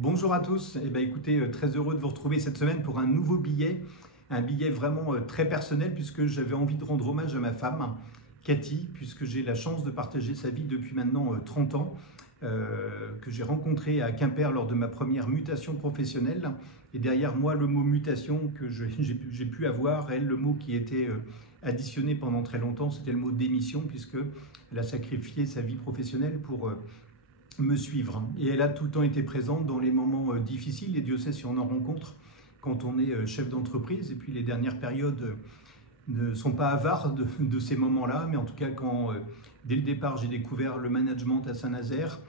Bonjour à tous, écoutez, très heureux de vous retrouver cette semaine pour un nouveau billet, un billet vraiment très personnel puisque j'avais envie de rendre hommage à ma femme, Cathy, puisque j'ai la chance de partager sa vie depuis maintenant 30 ans, que j'ai rencontrée à Quimper lors de ma première mutation professionnelle. Et derrière moi, le mot mutation que j'ai pu avoir, elle, le mot qui était additionné pendant très longtemps, c'était le mot démission, puisqu'elle a sacrifié sa vie professionnelle pour me suivre. Et elle a tout le temps été présente dans les moments difficiles, et Dieu sait si on en rencontre quand on est chef d'entreprise. Et puis les dernières périodes ne sont pas avares de ces moments-là, mais en tout cas quand dès le départ j'ai découvert le management à Saint-Nazaire,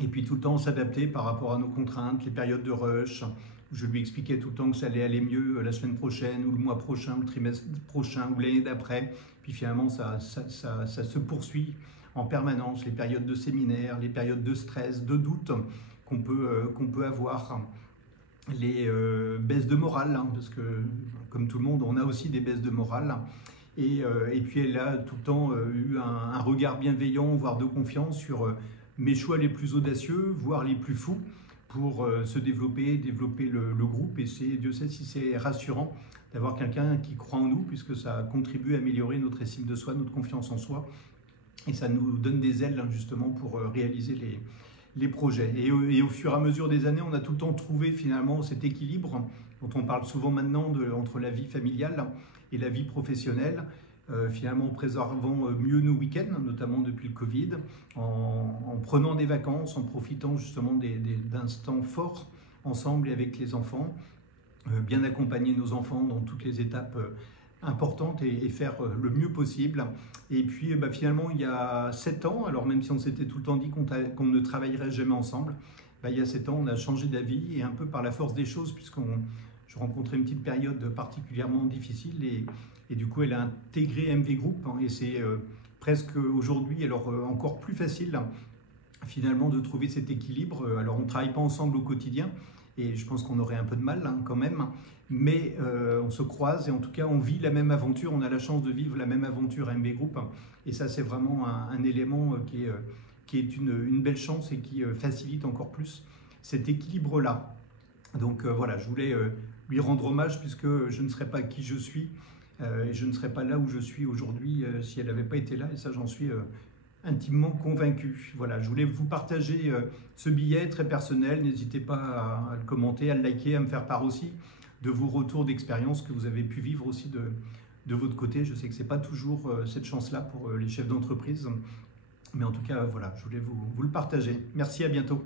et puis tout le temps s'adapter par rapport à nos contraintes, les périodes de rush, où je lui expliquais tout le temps que ça allait aller mieux la semaine prochaine, ou le mois prochain, ou le trimestre prochain, ou l'année d'après. Puis finalement ça se poursuit en permanence, les périodes de séminaire, les périodes de stress, de doute qu'on peut avoir, les baisses de morale, parce que comme tout le monde, on a aussi des baisses de morale. Et puis elle a tout le temps eu un regard bienveillant, voire de confiance sur mes choix les plus audacieux, voire les plus fous, pour se développer le groupe. Et Dieu sait si c'est rassurant d'avoir quelqu'un qui croit en nous, puisque ça contribue à améliorer notre estime de soi, notre confiance en soi. Et ça nous donne des ailes justement pour réaliser les projets. Et au fur et à mesure des années, on a tout le temps trouvé finalement cet équilibre dont on parle souvent maintenant entre la vie familiale et la vie professionnelle, finalement en préservant mieux nos week-ends, notamment depuis le Covid, en prenant des vacances, en profitant justement d'instants forts ensemble et avec les enfants, bien accompagner nos enfants dans toutes les étapes importante et faire le mieux possible. Et puis finalement il y a 7 ans, alors même si on s'était tout le temps dit qu'on ne travaillerait jamais ensemble, il y a 7 ans on a changé d'avis, et un peu par la force des choses, je rencontrais une petite période particulièrement difficile, et du coup elle a intégré MV Group, et c'est presque aujourd'hui alors encore plus facile finalement de trouver cet équilibre. Alors on ne travaille pas ensemble au quotidien, et je pense qu'on aurait un peu de mal quand même, mais on se croise, et en tout cas on vit la même aventure, on a la chance de vivre la même aventure à MV Group, et ça c'est vraiment un élément qui est une belle chance, et qui facilite encore plus cet équilibre-là. Donc voilà, je voulais lui rendre hommage, puisque je ne serais pas qui je suis, et je ne serais pas là où je suis aujourd'hui si elle n'avait pas été là, et ça j'en suis intimement convaincu. Voilà, je voulais vous partager ce billet très personnel. N'hésitez pas à le commenter, à le liker, à me faire part aussi de vos retours d'expérience que vous avez pu vivre aussi de votre côté. Je sais que ce n'est pas toujours cette chance-là pour les chefs d'entreprise, mais en tout cas, voilà, je voulais vous le partager. Merci, à bientôt.